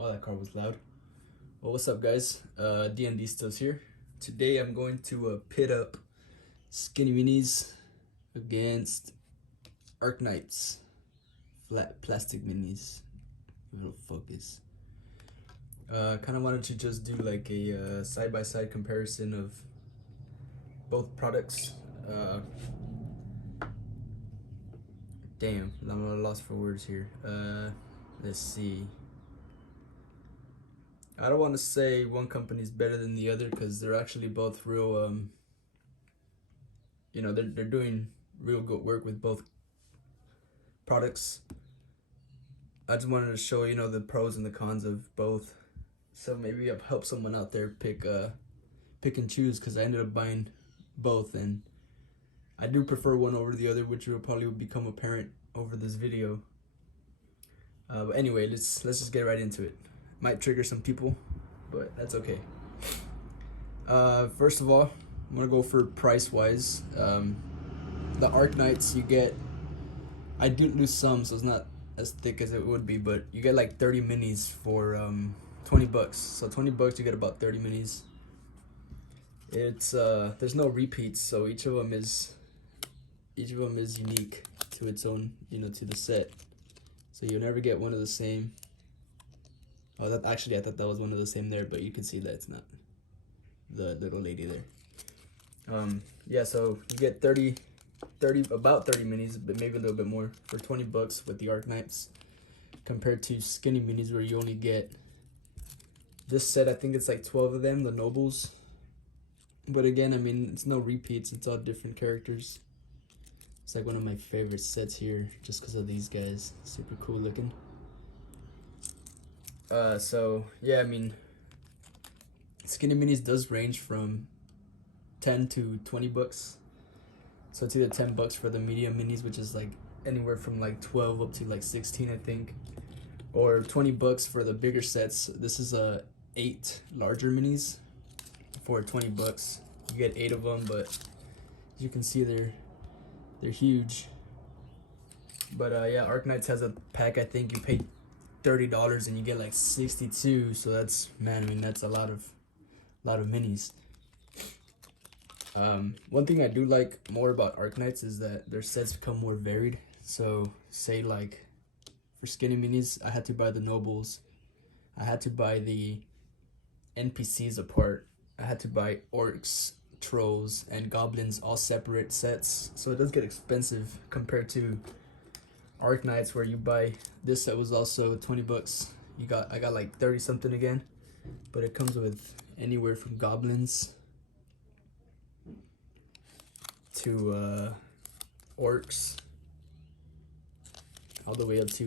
Wow, that car was loud. Well, what's up, guys? D&D Stills here. Today I'm going to pit up Skinny Minis against Arknights. Flat plastic minis. Give it a focus. Kind of wanted to just do like a side-by-side comparison of both products. Damn, I'm at a loss for words here. Let's see. I don't want to say one company is better than the other because they're actually both real, they're doing real good work with both products. I just wanted to show, the pros and the cons of both. So maybe I'll help someone out there pick and choose, because I ended up buying both and I do prefer one over the other, which will probably become apparent over this video. But anyway, let's just get right into it. Might trigger some people, but that's okay. First of all, I'm gonna go for price wise. The Arknights you get, I didn't lose some, so it's not as thick as it would be, but you get like 30 minis for $20. So $20 you get about 30 minis. It's there's no repeats, so each of them is unique to its own, to the set. So you'll never get one of the same. Oh, that actually, I thought that was one of the same there, but you can see that it's not the little lady there. Yeah, so you get about 30 minis, but maybe a little bit more for $20 with the Arknights, compared to Skinny Minis where you only get this set. I think it's like 12 of them, the Nobles. But again, I mean, it's no repeats. It's all different characters. It's like one of my favorite sets here, just because of these guys. Super cool looking. So yeah, I mean, Skinny Minis does range from 10 to $20. So it's either $10 for the medium minis, which is like anywhere from like 12 up to like 16, I think, or $20 for the bigger sets. This is 8 larger minis for $20. You get 8 of them, but as you can see, they're huge. But yeah, Arknights has a pack. I think you pay $30 and you get like 62. So that's, man, I mean, that's a lot of minis. One thing I do like more about Arknights is that their sets become more varied. So say like for Skinny Minis, I had to buy the Nobles, I had to buy the NPCs apart, I had to buy Orcs, Trolls, and Goblins all separate sets. So it does get expensive compared to Arknights, where you buy this set was also $20. I got like 30 something again, but it comes with anywhere from Goblins to Orcs, all the way up to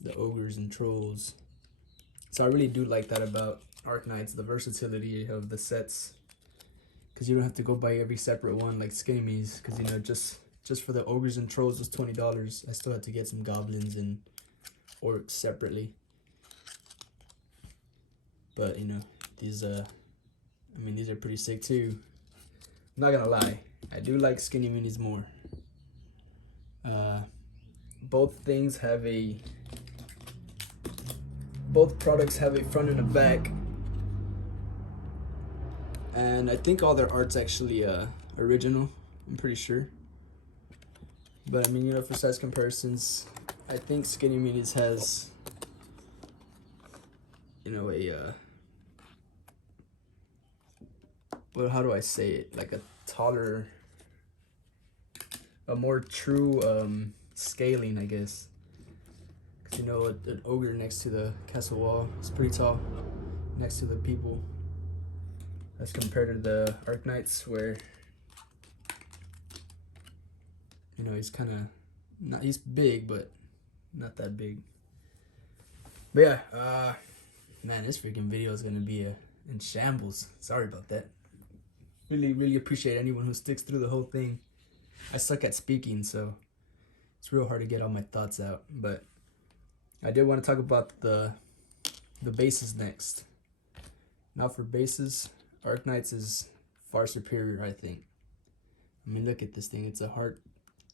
the Ogres and Trolls. So I really do like that about Arknights, the versatility of the sets, because you don't have to go buy every separate one like Skinny Minis, because just for the Ogres and Trolls was $20. I still had to get some Goblins and Orcs separately. But these these are pretty sick too. I'm not gonna lie, I do like Skinny Minis more. Both products have a front and a back, and I think all their art's actually original, I'm pretty sure. But I mean, for size comparisons, I think Skinny Minis has well, how do I say it, like a more true scaling, I guess. Because an ogre next to the castle wall is pretty tall next to the people, as compared to the Arknights, where he's kind of he's big, but not that big. But yeah, man, this freaking video is gonna be in shambles. Sorry about that. Really appreciate anyone who sticks through the whole thing. I suck at speaking, so it's real hard to get all my thoughts out. But I did want to talk about the bases next. Now for bases, Arknights is far superior, I think. I mean, look at this thing. It's a hard,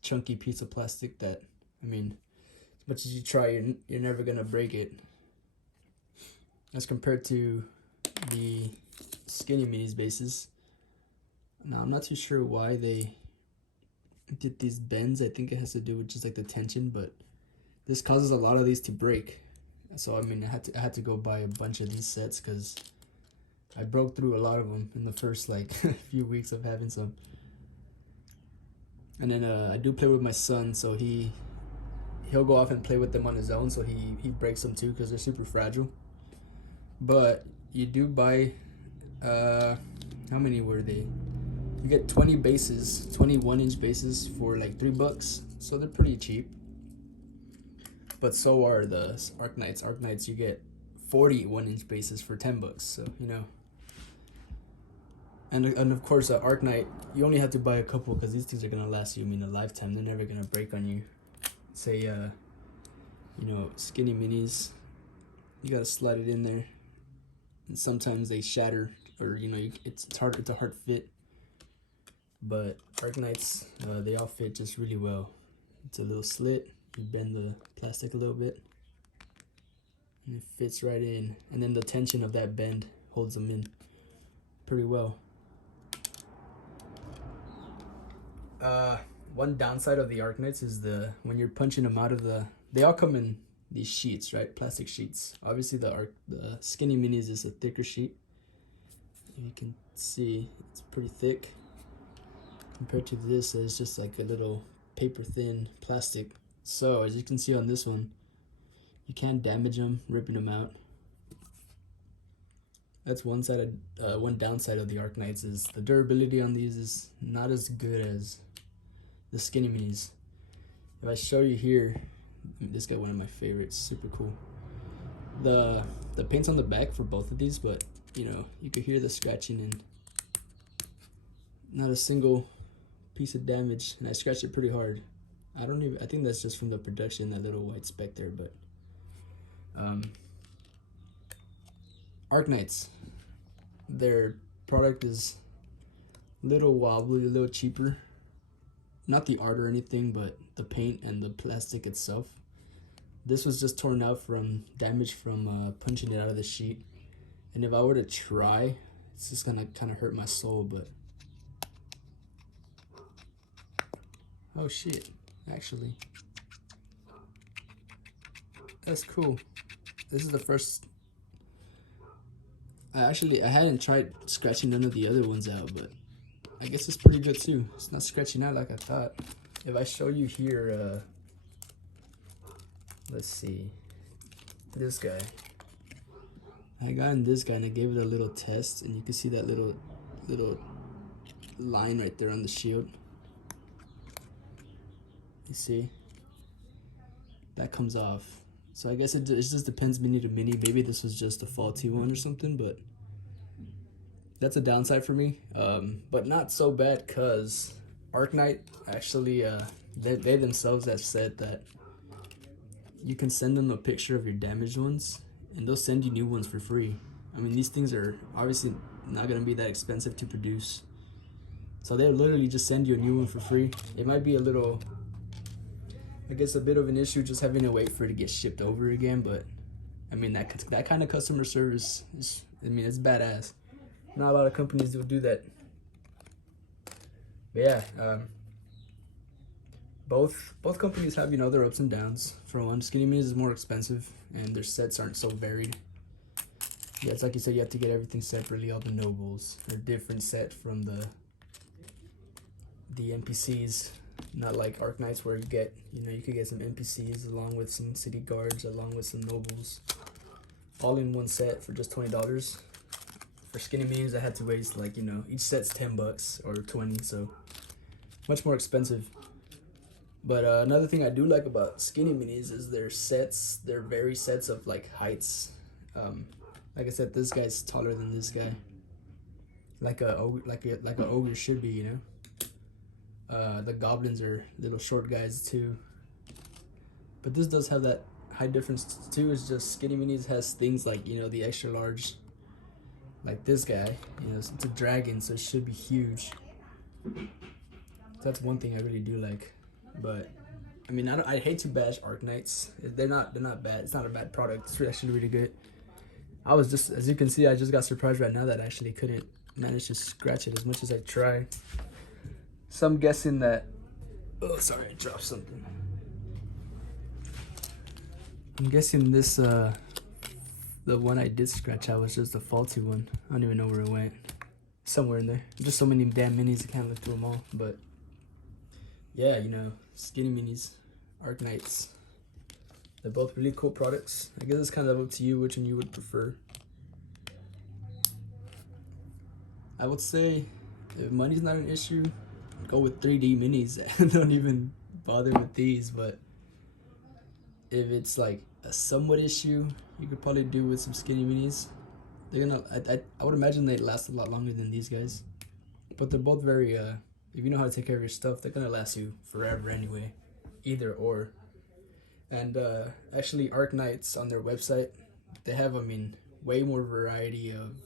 chunky piece of plastic that, I mean, as much as you try, you're never gonna break it. as compared to the skinny minis bases. Now I'm not too sure why they did these bends. I think it has to do with just like the tension, but this causes a lot of these to break. So I mean, I had to go buy a bunch of these sets because I broke through a lot of them in the first like few weeks of having some. And then I do play with my son, so he'll go off and play with them on his own, so he breaks them too because they're super fragile. But you do buy, how many were they? You get 20 bases, 21-inch bases for like $3, so they're pretty cheap. But so are the Arknights. Arknights, you get 41-inch bases for $10, so you know. And of course, Arknight, you only have to buy a couple because these things are gonna last you, I mean, a lifetime. They're never gonna break on you. Say, you know, skinny minis, you gotta slide it in there, and sometimes they shatter, or you know, it's hard. It's a hard fit. But Arknights, they all fit just really well. It's a little slit. You bend the plastic a little bit, and it fits right in. And then the tension of that bend holds them in pretty well. One downside of the Arknights is when you're punching them out of they all come in these sheets, right? Plastic sheets. Obviously the skinny minis is a thicker sheet. You can see it's pretty thick compared to this. It's just like a little paper thin plastic. So as you can see on this one, you can't damage them ripping them out. That's one downside of the Arknights is the durability on these is not as good as the skinny minis. If I show you here, this got one of my favorites, super cool. The paint's on the back for both of these, but you know, you could hear the scratching and not a single piece of damage, and I scratched it pretty hard. I think that's just from the production, that little white speck there, but Arknights, their product is a little wobbly, a little cheaper. Not the art or anything, but the paint and the plastic itself. This was just torn out from damage from punching it out of the sheet. And if I were to try, it's just gonna kind of hurt my soul, but oh shit, actually, that's cool. This is the first. I hadn't tried scratching none of the other ones out, but I guess it's pretty good too. It's not scratching out like I thought. If I show you here, let's see, this guy. I got in this guy and I gave it a little test, and you can see that little line right there on the shield. You see? That comes off. So I guess it just depends mini to mini. Maybe this was just a faulty one or something, but that's a downside for me. But not so bad, because Arknight actually, they themselves have said that you can send them a picture of your damaged ones, and they'll send you new ones for free. I mean, these things are obviously not going to be that expensive to produce. So they'll literally just send you a new one for free. It might be a little, I guess, a bit of an issue just having to wait for it to get shipped over again, but I mean, that kind of customer service is, I mean, it's badass. Not a lot of companies will do that. But yeah, both companies have, you know, their ups and downs. For one, Skinny Minis is more expensive, and their sets aren't so varied. Yeah, it's like you said, you have to get everything separately. All the nobles are different set from the NPCs. Not like Arknights where you get, you know, you could get some NPCs along with some city guards, along with some nobles, all in one set for just $20. For Skinny Minis, I had to waste, like, you know, each set's $10 or 20, so much more expensive. But another thing I do like about Skinny Minis is their sets. They're very sets of like heights. Like I said, this guy's taller than this guy. Like a ogre should be, you know. The goblins are little short guys too. But this does have that height difference too. It's just Skinny Minis has things like, you know, the extra large. Like this guy, you know, it's a dragon, so it should be huge. So that's one thing I really do like. But I mean, I hate to bash Arknights. They're not bad. It's not a bad product. It's actually really good. I was just, as you can see, I just got surprised right now that I actually couldn't manage to scratch it as much as I tried. So I'm guessing that, oh, sorry, I dropped something. I'm guessing this, the one I did scratch out was just the faulty one. I don't even know where it went. Somewhere in there. Just so many damn minis, I can't look through them all. But yeah, you know, Skinny Minis, Arknights. They're both really cool products. I guess it's kind of up to you which one you would prefer. I would say if money's not an issue, go with 3D minis. Don't even bother with these. But if it's like a somewhat issue, you could probably do with some Skinny Minis. They're gonna, I would imagine they'd last a lot longer than these guys. But they're both very, if you know how to take care of your stuff, they're gonna last you forever anyway. Either or. And actually, Arknights on their website, they have, I mean, way more variety of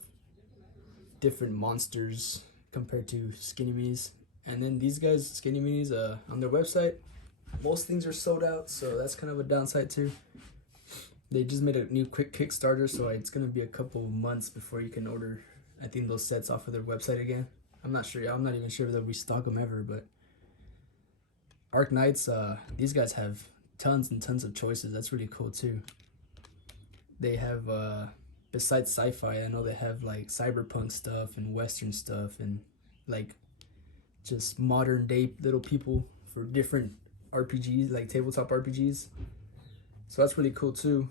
different monsters compared to Skinny Minis. And then these guys, Skinny Minis, on their website, most things are sold out, so that's kind of a downside too. They just made a new quick Kickstarter, so it's gonna be a couple months before you can order, I think, those sets off of their website again. I'm not sure. I'm not even sure if they'll restock them ever. But Arknights, these guys have tons and tons of choices. That's really cool too. They have, besides sci-fi, I know they have like cyberpunk stuff and western stuff and like just modern day little people for different RPGs, like tabletop RPGs. So that's really cool too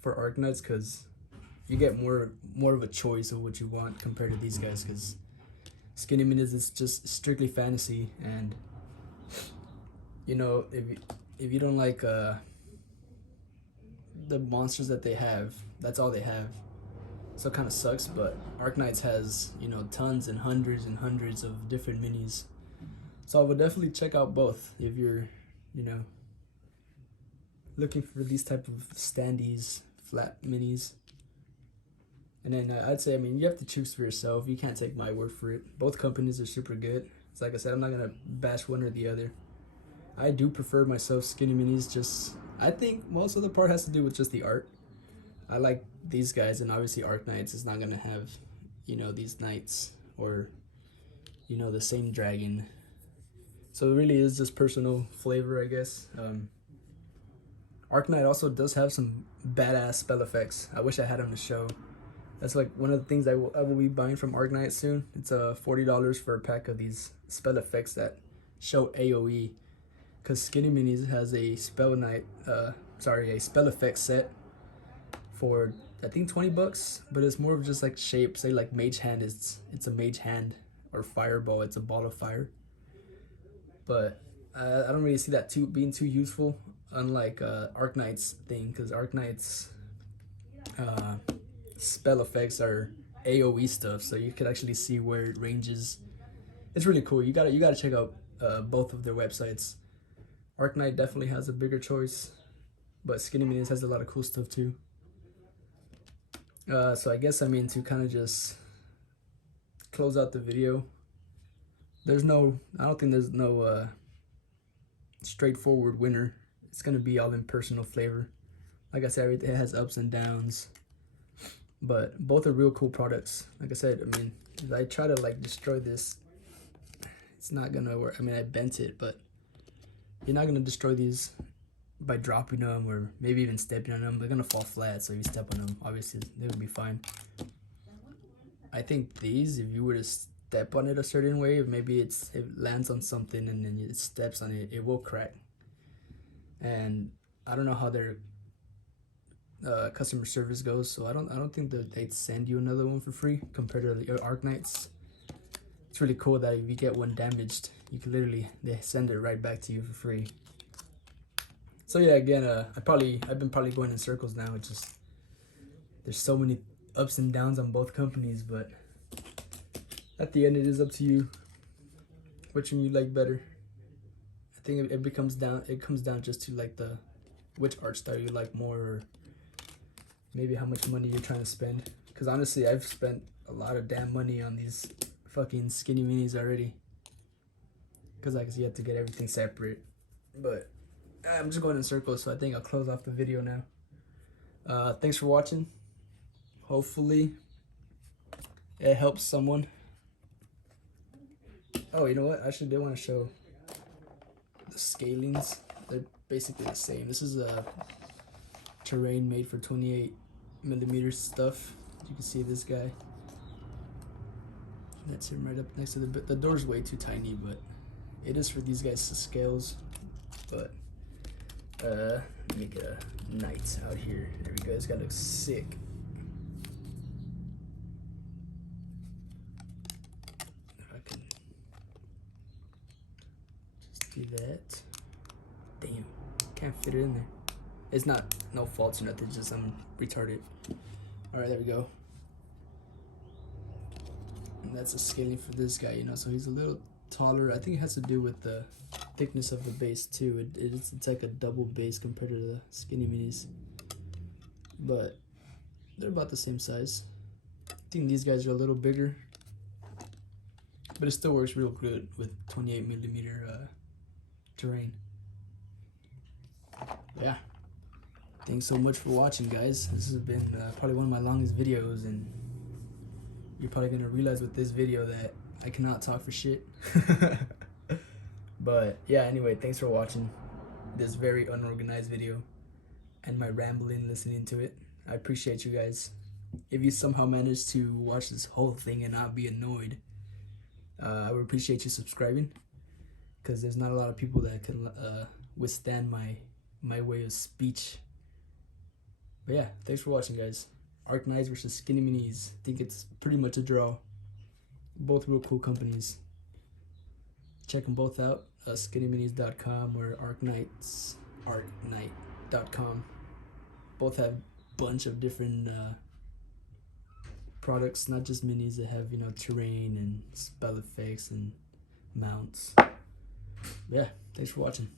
for Arknights, because you get more of a choice of what you want compared to these guys. Because Skinny Minis is just strictly fantasy, and you know, if you don't like the monsters that they have, that's all they have. So it kind of sucks. But Arknights has, you know, tons and hundreds of different minis. So I would definitely check out both if you're, you know, looking for these type of standees, flat minis. And then I'd say, I mean, you have to choose for yourself. You can't take my word for it. Both companies are super good. It's like I said, I'm not gonna bash one or the other. I do prefer myself Skinny Minis. Just, I think most of the part has to do with just the art. I like these guys, and obviously Arknights is not gonna have, you know, these knights or, you know, the same dragon. So it really is just personal flavor, I guess. Arknight also does have some badass spell effects. I wish I had them to show. That's like one of the things I will be buying from Arknight soon. It's $40 for a pack of these spell effects that show AoE. Because Skinny Minis has a spell effect set for, I think, $20, but it's more of just like shape. Say like Mage Hand, it's a Mage Hand, or Fireball, it's a ball of fire. But I don't really see that being too useful, unlike Arknight's thing, because Arknight's spell effects are AoE stuff, so you could actually see where it ranges. It's really cool. You gotta check out both of their websites. Arknight definitely has a bigger choice, but Skinny Minis has a lot of cool stuff too. So I guess, I mean, to kind of just close out the video, I don't think there's no straightforward winner. It's gonna be all in personal flavor. Like I said, everything has ups and downs, but both are real cool products. Like I said, I mean, if I try to like destroy this, it's not gonna work. I mean, I bent it, but you're not gonna destroy these by dropping them or maybe even stepping on them. They're gonna fall flat, so if you step on them, obviously they'll be fine. I think these, if you were to step on it a certain way, if maybe it lands on something and then it steps on it, it will crack. And I don't know how their customer service goes, so I don't think that they'd send you another one for free compared to the Arknights. It's really cool that if you get one damaged, you can they send it right back to you for free. So yeah, again, I've been probably going in circles now. It's just, there's so many ups and downs on both companies, but at the end, it is up to you which one you like better. I think it comes down just to like which art style you like more, or maybe how much money you're trying to spend. Because honestly, I've spent a lot of damn money on these fucking Skinny Minis already, because I guess you have to get everything separate. But I'm just going in circles, so I think I'll close off the video now. Thanks for watching. hopefully it helps someone. Oh, you know what? I actually did want to show the scalings. They're basically the same. This is a terrain made for 28mm stuff. You can see this guy. That's him right up next to the door's way too tiny, but it is for these guys' scales. But let me get a knight out here. There we go. This guy looks sick. I can just do that. Damn, can't fit it in there. It's not no faults or nothing. It's just I'm retarded. All right, there we go. And that's a scaling for this guy, you know. So he's a little taller. I think it has to do with the thickness of the base too. It's like a double base compared to the skinny minis, but they're about the same size. I think these guys are a little bigger, but it still works real good with 28mm terrain. Yeah, thanks so much for watching, guys. This has been probably one of my longest videos, and you're probably gonna realize with this video that I cannot talk for shit. But yeah, anyway, thanks for watching this very unorganized video and my rambling listening to it. I appreciate you guys. If you somehow managed to watch this whole thing and not be annoyed, I would appreciate you subscribing, because there's not a lot of people that can withstand my way of speech. But yeah, thanks for watching, guys. Organized versus Skinny Minis. I think it's pretty much a draw. Both real cool companies. Check them both out. SkinnyMinis.com or Arknight.com. Both have a bunch of different products, not just minis. They have, you know, terrain and spell effects and mounts. Yeah, thanks for watching.